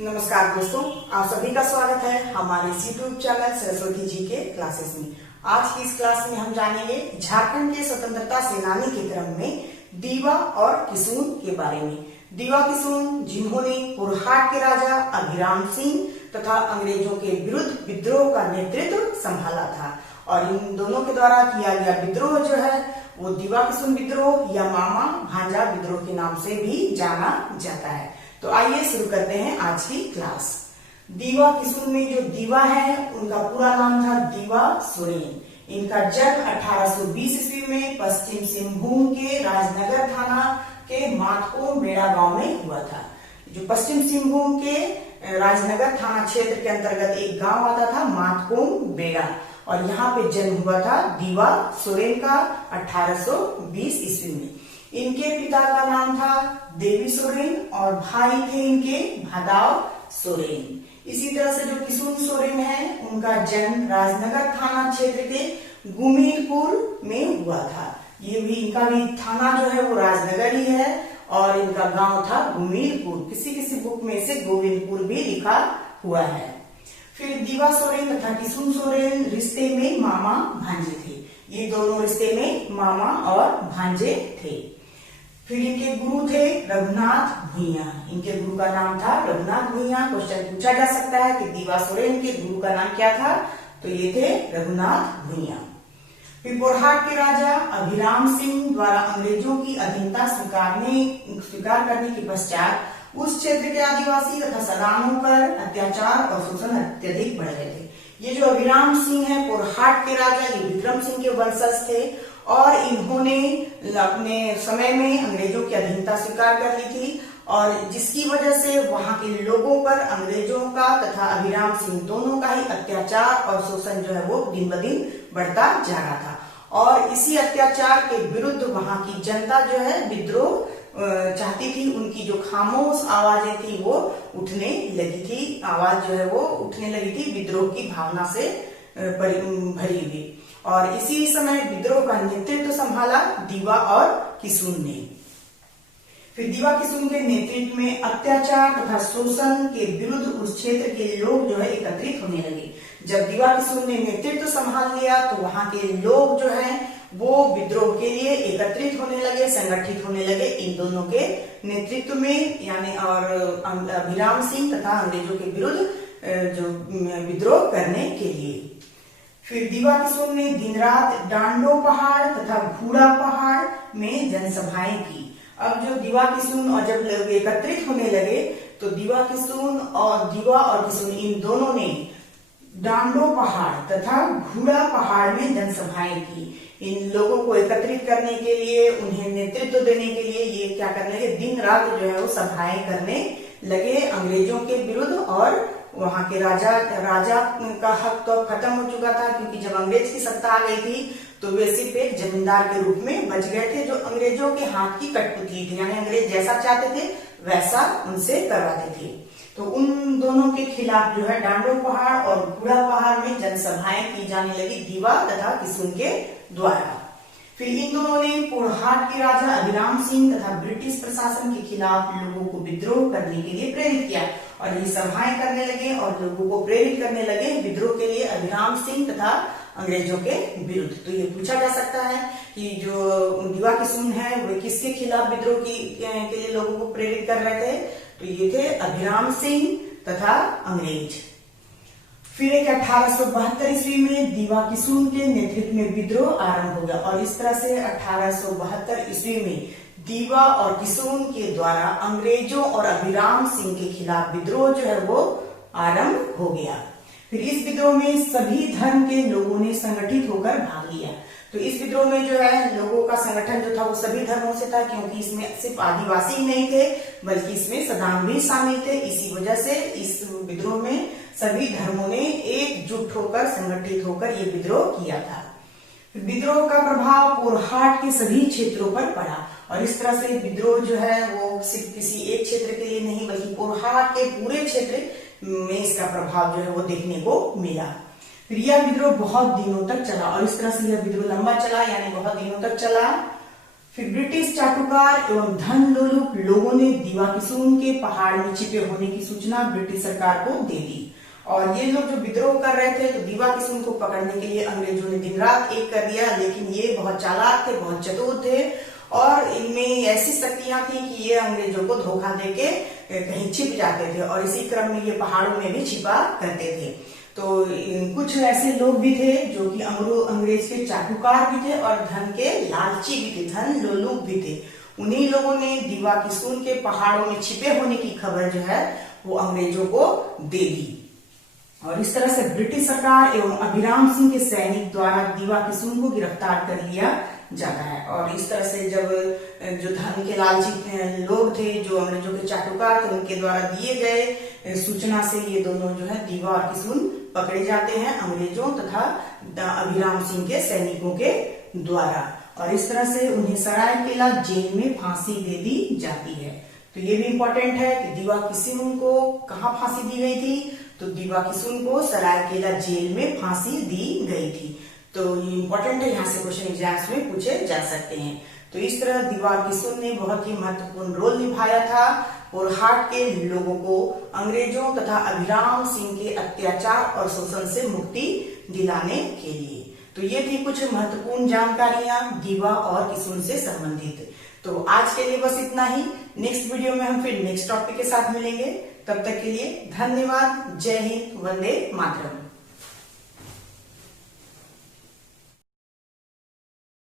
नमस्कार दोस्तों, आप सभी का स्वागत है हमारे यूट्यूब चैनल सरस्वती जी के क्लासेस में। आज की इस क्लास में हम जानेंगे झारखंड के स्वतंत्रता सेनानी के क्रम में दीवा और किशुन के बारे में। दीवा किशुन जिन्होंने पुरहाट के राजा अभिराम सिंह तथा अंग्रेजों के विरुद्ध विद्रोह का नेतृत्व संभाला था और इन दोनों के द्वारा किया गया विद्रोह जो है वो दीवा किशुन विद्रोह या मामा भांजा विद्रोह के नाम से भी जाना जाता है। तो आइए शुरू करते हैं आज की क्लास। दीवा किशुन में जो दीवा है उनका पूरा नाम था दीवा सोरेन। इनका जन्म 1820 ईस्वी में पश्चिम सिंहभूम के राजनगर थाना के मातकोम बेड़ा गांव में हुआ था। जो पश्चिम सिंहभूम के राजनगर थाना क्षेत्र के अंतर्गत एक गांव आता था मातकोम बेड़ा, और यहाँ पे जन्म हुआ था दीवा सोरेन का 1820 ईस्वी में। इनके पिता का नाम था देवी सोरेन और भाई थे इनके भादाव सोरेन। इसी तरह से जो किशुन सोरेन है उनका जन्म राजनगर थाना क्षेत्र के गुमीरपुर में हुआ था। ये भी इनका भी थाना जो है वो राजनगर ही है और इनका गांव था गुमीरपुर। किसी किसी बुक में से गोविंदपुर भी लिखा हुआ है। फिर दीवा सोरेन तथा किशुन सोरेन रिश्ते में मामा भांजे थे। ये दोनों रिश्ते में मामा और भांजे थे। फिर इनके गुरु थे रघुनाथ भुइयां। इनके गुरु का नाम था रघुनाथ भुइयां। क्वेश्चन पूछा जा सकता है कि दीवा सोरेन के गुरु का नाम क्या था, तो ये थे रघुनाथ भुइयां। फिर पुरहाट के राजा अभिराम सिंह द्वारा अंग्रेजों की अधीनता स्वीकार करने के पश्चात उस क्षेत्र के आदिवासी तथा सदानों पर अत्याचार और शोषण अत्यधिक बढ़ गए थे। ये जो अभिराम सिंह है पुरहाट के राजा, ये विक्रम सिंह के वंशज थे और इन्होंने अपने समय में अंग्रेजों की अधीनता स्वीकार कर ली थी और जिसकी वजह से वहां के लोगों पर अंग्रेजों का तथा अभिराम सिंह दोनों का ही अत्याचार और शोषण जो है वो दिन ब दिन बढ़ता जा रहा था। और इसी अत्याचार के विरुद्ध वहां की जनता जो है विद्रोह चाहती थी। उनकी जो खामोश आवाजें थी वो उठने लगी थी। आवाज जो है वो उठने लगी थी विद्रोह की भावना से भरी हुई। और इसी समय विद्रोह का नेतृत्व संभाला दीवा और किशुन ने। फिर दीवा किशुन के नेतृत्व में अत्याचार तथा शोषण के विरुद्ध उस क्षेत्र के लोग जो है एकत्रित होने लगे। जब दीवा किशुन ने नेतृत्व संभाल लिया तो वहां के लोग जो है वो विद्रोह के लिए एकत्रित होने लगे, संगठित होने लगे इन दोनों के नेतृत्व में, यानी और अभिराम सिंह तथा अंग्रेजों के विरुद्ध जो विद्रोह करने के लिए। फिर दीवा किशुन ने दिन रात डांडो पहाड़ तथा घूड़ा पहाड़ में जनसभाएं की। अब जो दीवा किशुन और जब लोग एकत्रित होने लगे तो दीवा और किशुन इन दोनों ने डांडो पहाड़ तथा घूड़ा पहाड़ में जनसभाएं की। इन लोगों को एकत्रित करने के लिए, उन्हें नेतृत्व देने के लिए ये क्या करने लगे, दिन रात जो है वो सभाएं करने लगे अंग्रेजों के विरुद्ध। और वहां के राजा का हक तो खत्म हो चुका था क्योंकि जब अंग्रेज की सत्ता आ गई थी तो वे सिर्फ एक जमींदार के रूप में बच गए थे जो अंग्रेजों के हाथ की कठपुतली थी, यानी अंग्रेज जैसा चाहते थे वैसा उनसे करवाते थे। तो उन दोनों के खिलाफ जो है डांडो पहाड़ और घूड़ा पहाड़ में जनसभाएं की जाने लगी दीवा तथा किशुन के द्वारा। फिर इन दोनों ने पुरहाट के राजा अभिराम सिंह तथा ब्रिटिश प्रशासन के खिलाफ लोगों को विद्रोह करने के लिए प्रेरित किया और ये सभाएं करने लगे और लोगों को प्रेरित करने लगे विद्रोह के लिए अभिराम सिंह तथा अंग्रेजों के विरुद्ध। तो ये पूछा जा सकता है कि जो दीवा किशुन है वो किसके खिलाफ विद्रोह के लिए लोगों को प्रेरित कर रहे थे, तो ये थे अभिराम सिंह तथा अंग्रेज। फिर एक 1872 ईस्वी में दीवा किशुन के नेतृत्व में विद्रोह आरंभ हो गया और इस तरह से 1872 ईस्वी में दीवा और किशुन के द्वारा अंग्रेजों और अभिराम सिंह के खिलाफ विद्रोह जो है वो आरंभ हो गया। फिर इस विद्रोह में सभी धर्म के लोगों ने संगठित होकर भाग लिया। तो इस विद्रोह में जो है लोगों का संगठन जो था वो सभी धर्मों से था क्योंकि इसमें सिर्फ आदिवासी ही नहीं थे बल्कि इसमें सदाम भी शामिल थे। इसी वजह से इस विद्रोह में सभी धर्मों ने एकजुट होकर संगठित होकर ये विद्रोह किया था। विद्रोह का प्रभाव पुरहाट के सभी क्षेत्रों पर पड़ा और इस तरह से विद्रोह जो है वो सिर्फ किसी एक क्षेत्र के लिए नहीं बल्कि पुरहाट के पूरे क्षेत्र में इसका प्रभाव जो है वो देखने को मिला। फिर यह विद्रोह बहुत दिनों तक चला और इस तरह से यह विद्रोह लंबा चला, यानी बहुत दिनों तक चला। फिर ब्रिटिश चाटुकार एवं धन लोलुप लोगों ने दीवा किशुन के पहाड़ में छिपे होने की सूचना ब्रिटिश सरकार को दे दी। और ये लोग जो विद्रोह कर रहे थे तो दीवा किशुन को पकड़ने के लिए अंग्रेजों ने दिन रात एक कर दिया, लेकिन ये बहुत चालाक थे, बहुत चतुर थे और इनमें ऐसी शक्तियां थी कि ये अंग्रेजों को धोखा देके कहीं छिप जाते थे और इसी क्रम में ये पहाड़ों में भी छिपा करते थे। तो कुछ ऐसे लोग भी थे जो कि अंग्रेज के चाटुकार भी थे और धन के लालची भी थे, धन लोलुप भी थे। उन्हीं लोगों ने दीवा किशुन के पहाड़ों में छिपे होने की खबर जो है वो अंग्रेजों को दे दी और इस तरह से ब्रिटिश सरकार एवं अभिराम सिंह के सैनिक द्वारा दीवा किशुन को गिरफ्तार कर लिया जाता है। और इस तरह से जब जो धन के लालची लोग थे, जो अंग्रेजों के चाटुकार थे, उनके द्वारा दिए गए सूचना से ये दोनों जो है दीवा और किशुन पकड़े जाते हैं अंग्रेजों तथा अभिराम सिंह के सैनिकों के द्वारा और इस तरह से उन्हें सरायकेला जेल में फांसी दे दी जाती है। तो ये भी इम्पोर्टेंट है कि दीवा किशुन को कहाँ फांसी दी गई थी, तो दीवा किशुन को सरायकेला जेल में फांसी दी गई थी। तो ये इम्पोर्टेंट है, यहाँ से क्वेश्चन एग्जाम्स में पूछे जा सकते हैं। तो इस तरह दीवा किशुन ने बहुत ही महत्वपूर्ण रोल निभाया था पोरहाट के लोगों को अंग्रेजों तथा अभिराम सिंह के अत्याचार और शोषण से मुक्ति दिलाने के लिए। तो ये थी कुछ महत्वपूर्ण जानकारियां दीवा और किशुन से संबंधित। तो आज के लिए बस इतना ही। नेक्स्ट वीडियो में हम फिर नेक्स्ट टॉपिक के साथ मिलेंगे। तब तक के लिए धन्यवाद। जय हिंद, वंदे मातरम।